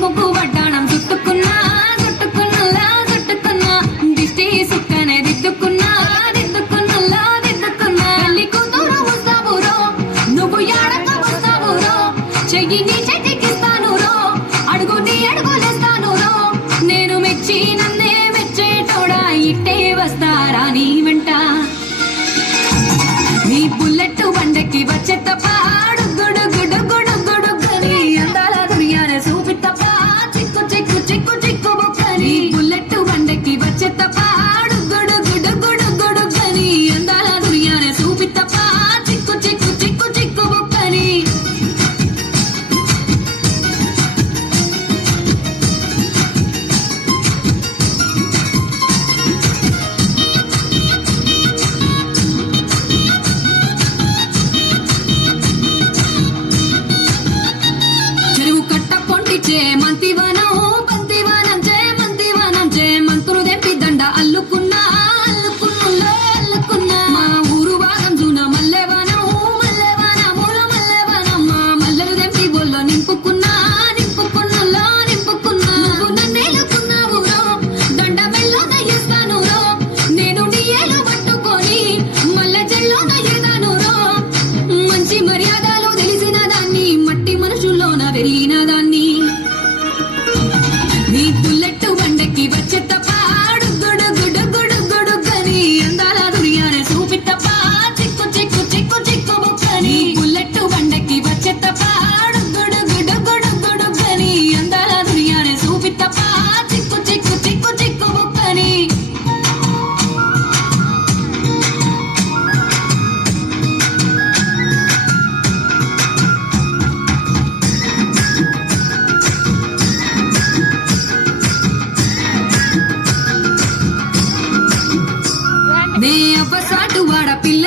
ముగ్గు వడ్డాణం చుట్టుకున్నా చుట్టుకున్నలా చుట్టుకున్నా దిష్టి సుక్కనే దిద్దుకున్నా దిద్దుకున్నలా దిద్దుకున్నా తల్లి కూతురు వస్తావురో నువ్వు యాడకు వస్తావురో చెయ్యి నీ చేతికిస్తాను రో అడుగు నీ అడుగులేస్తాను రో నేను మెచ్చి నన్నే మెచ్చేటోడా ఇట్టే వస్తారా నీ వెంట నీ బుల్లెట్ బండకి వచ్చే తప్ప గుడు గుడు గుడు గుడు గని అందాల దునియానే చూపి తప్ప చిక్కు చిక్కు చిక్కు చిక్కు బుక్కని బుల్లెట్ బండకి వచ్చే తప్ప గుడు గుడు గుడు గుడు గని అందాల దునియానే చూపి తప్ప చిక్కు చిక్కు చిక్కు చిక్కు బుక్కని చెరువు కట్ట పొంటిచే మంతివనం బంతివనం చే మంతివనం చే మంతులు తెంపి దండ అల్లుకున్నా అల్లుకున్నులో అల్లుకున్నా మా ఊరు భాగం జూన మల్లెవనం మల్లెవనముల మల్లెవనం మా మల్లెలు తెంపి బొల్లో నింపుకున్నా నింపుకున్నులో నింపుకున్నా నువ్వు నన్నేలుకున్నావు రో దండ మెల్లోన చేస్తాను రో నేను నీ ఏలు పట్టుకొని మల్లె చెల్లోన ఎదాను రో మంచి మర్యాదలు తెలిసిన దాన్ని మట్టి మనుషుల్లోన పెరిగిన దాన్ని నీ బుల్లెట్ బండకి వచ్చే తప్ప గుడు గుడు గుడు గుడు గని అందాల దునియానే చూపి తప్ప చిక్కు చిక్కు చిక్కు చిక్కు బుక్కని బుల్లెట్ బండకి వచ్చే తప్ప గుడు గుడు గుడు గుడు గని అందాల దునియానే చూపి తప్ప చిక్కు చిక్కు చిక్కు చిక్కు బుక్కని నే అవ్వ సాటు వాడ పిల్ల